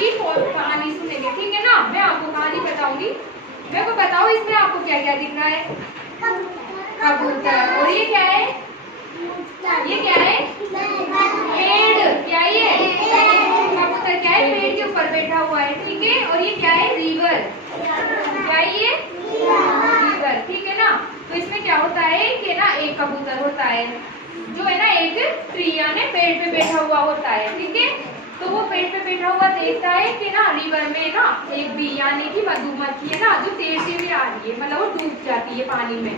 की कहानी सुनेंगे, ठीक है ना। मैं आपको कहानी बताऊंगी, मेरे को बताओ इसमें आपको क्या क्या दिख रहा है। कबूतर। और ये क्या है, ये क्या है, पेड़। क्या ये कबूतर क्या है, पेड़ के ऊपर बैठा हुआ है, ठीक है। और ये क्या है, रिवर। क्या है ये, रिवर, ठीक है ना। तो इसमें क्या होता है कि ना एक कबूतर होता है जो है ना एक ट्री यानी पेड़ पे बैठा हुआ होता है, ठीक है। तो वो पेड़ पे बैठा हुआ देखता है कि ना रिवर में ना एक बी यानी कि मधुमक्खी है ना जो तैरती हुई आ रही है, मतलब वो डूब जाती है पानी में,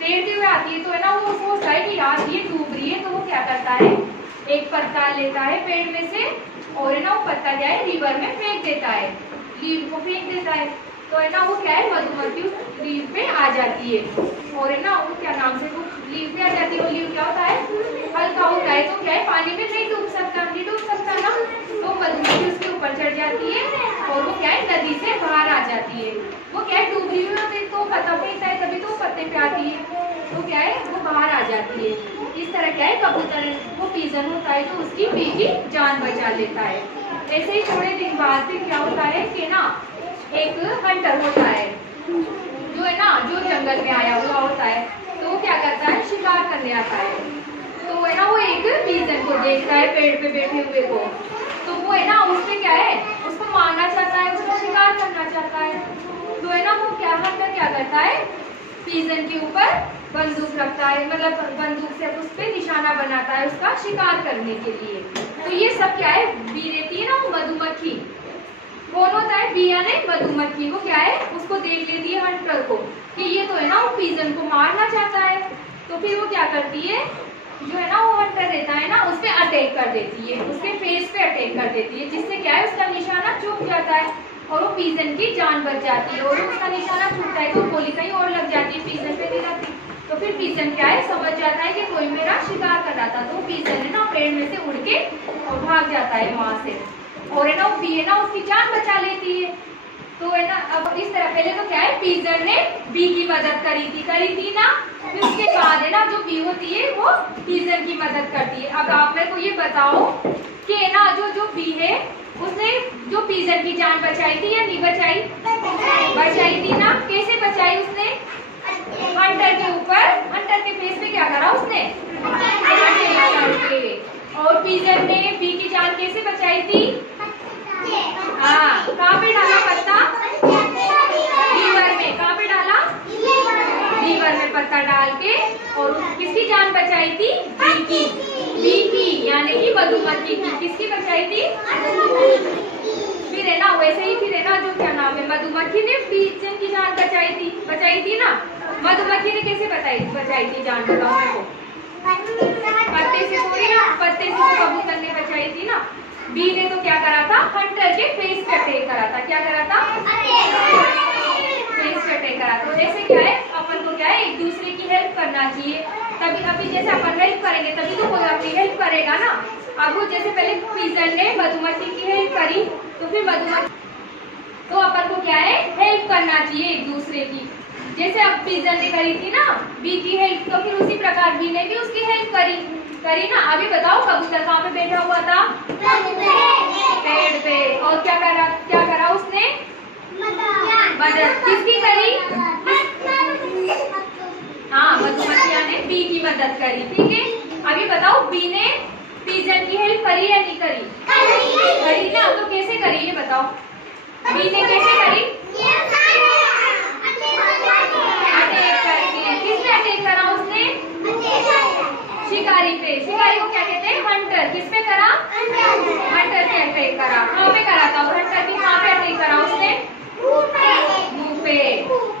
तैरती हुई आती है। तो है ना वो सोचता है कि यार ये डूब रही है, तो वो क्या करता है, एक पत्ता लेता है पेड़ में से और है ना वो पत्ता क्या है रिवर में फेंक देता है, लीव को फेंक देता है। तो है ना वो क्या है, मधुमक्खी उस लीव पे आ जाती है और है ना वो क्या नाम से वो लीव पे आ जाती है। वो लीव क्या होता है, हल्का होता है, तो क्या है पानी में नहीं डूब सकता ना। तो मधुमक्खी उसके ऊपर चढ़ जाती है और वो क्या है नदी से बाहर आ जाती है। वो क्या है डूब रही है तो पत्ता फेंकता है, तभी तो वो पत्ते पे आती है, तो क्या है वो बाहर आ जाती है। इस तरह क्या है कबूतर वो पीजन होता है तो उसकी बी की जान बचा लेता है। ऐसे ही थोड़े दिन बाद फिर क्या होता है कि ना एक हंटर होता है जो है ना जो जंगल में आया हुआ होता है, तो वो क्या करता है, शिकार करने आता है। तो है ना वो एक पीजन को देखता है पेड़ पे बैठे हुए को, तो वो है ना उससे क्या है उसको मारना चाहता है, उसका शिकार करना चाहता है। तो है ना वो क्या हंटर क्या करता है, पीजन के ऊपर बंदूक रखता है, मतलब बंदूक से उस पर निशाना बनाता है उसका शिकार करने के लिए। तो ये सब क्या है, बी रहती है ना वो मधुमक्खी, कौन होता है, बी यानी मधुमक्खी, वो क्या है उसको देख लेती है हंटर को कि ये तो है ना वो पीजन को मारना चाहता है। तो फिर वो क्या करती है, जो है ना वो हंटर रहता है ना उस पे अटैक कर देती है, उसके फेस पे अटैक कर देती है, जिससे क्या है उसका निशाना चूक जाता है और वो पीजन की जान बच जाती है। और उसका निशाना छूटता है तो गोली कहीं और लग जाती है, पीजन पे नहीं लगती। तो फिर पीजन क्या है समझ जाता है कि कोई मेरा शिकार कर रहा था, तो पीजन है ना पेड़ में से उड़ के और भाग जाता है वहां से, और है ना वो बी है ना उसकी जान बचा लेती है। तो है ना अब इस तरह पहले तो क्या है पीजन ने बी की मदद करी थी ना, फिर उसके बाद है ना जो बी होती है वो पीजन की मदद करती है। अब आप मेरे को ये बताओ कि है ना जो बी है उसने जो पीजन की जान बचाई थी या नहीं बचाई, बचाई थी ना। कैसे बचाई उसने, हंटर के ऊपर, हंटर के फेस पे क्या करा उसने, और पीजन ने बी की जान कैसे बचाई थी, हाँ कहाँ पे डाला पत्ता, लीवर में, कहाँ पे डाला, लीवर में पत्ता डाल के, और किसकी जान बचाई थी, बी की यानी कि मधुमक्खी की, किसकी बचाई थी। फिर है ना वैसे ही फिर है ना जो क्या नाम है मधुमक्खी ने पीजन की जान बचाई थी ना। मधुमक्खी ने कैसे बचाई थी जान, बताओ मेरे को, पत्ते से थोड़ी ना, पत्ते से तो कबूतर ने बचाई थी ना। बी ने तो क्या करा था, हंटर के फेस पे अटैक करा था, क्या करा था, फेस पे अटैक करा। तो जैसे क्या है अपन को क्या है एक दूसरे की हेल्प करना चाहिए, तभी अभी जैसे अपन हेल्प करेंगे तभी तो कोई अपनी हेल्प करेगा ना। अब वो जैसे पहले पीजन ने मधुमक्खी की हेल्प करी, तो फिर मधुमक्खी तो अपन को क्या है हेल्प करना चाहिए एक दूसरे की। जैसे अब पीजन ने करी थी ना बी की हेल्प, तो फिर उसी प्रकार बी ने भी उसकी हेल्प करी ना। अभी बताओ कबूतर कहाँ पे बैठा हुआ था, पेड़ पे, और क्या करा उसने, मदद किसकी करी, हाँ मधुमक्खियां ने बी की मदद करी, ठीक है। अभी बताओ बी ने पीजन की हेल्प करी या नहीं करी ना, तो कैसे करी ये बताओ, बी ने कैसे करी, अटैक करके। किसने अटैक करा उसने, शिकारी पे, शिकारी को क्या कहते हैं, हंटर। किस पे करा, हंटर पे अटैक करा, कहाँ पे करा था, हंटर पे कहाँ पे अटैक करा उसने, मुंह पे।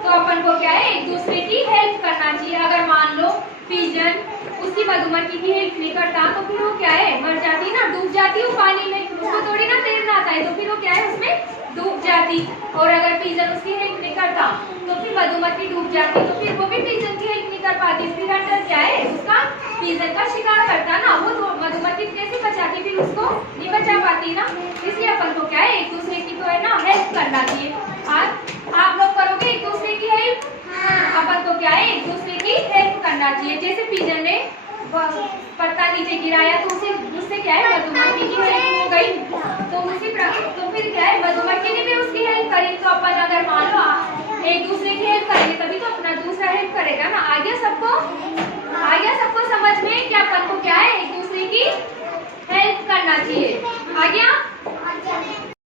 तो अपन को क्या है एक दूसरे की हेल्प करना चाहिए। अगर मान लो पीजन उसकी मधुमक्खी की हेल्प नहीं करता तो फिर वो क्या है मर जाती ना, डूब जाती वो पानी में, उसको थोड़ी ना तैरना आता है, तो फिर वो क्या है उसमें डूब जाती। और अगर पीजन उसकी हेल्प नहीं करता तो फिर मधुमक्खी डूब जाती, तो फिर वो भी पीजन की हेल्प नहीं कर पाती, फिर हंटर क्या है उसका पीजन का शिकार करता ना, वो तो मधुमक्खी कैसे बचाती, फिर उसको नहीं बचा पाती ना। इसलिए अपन को क्या है एक दूसरे की तो है ना हेल्प करना चाहिए। आप लोग करोगे एक दूसरे की हेल्प, अपन को क्या है एक दूसरे की हेल्प करना चाहिए। जैसे पीजन ने पत्ता नीचे गिराया तो उससे क्या है मधुमक्खी की हेल्प हो गई, तो उसी तो फिर क्या उसकी हेल्प करना चाहिए। आ गया?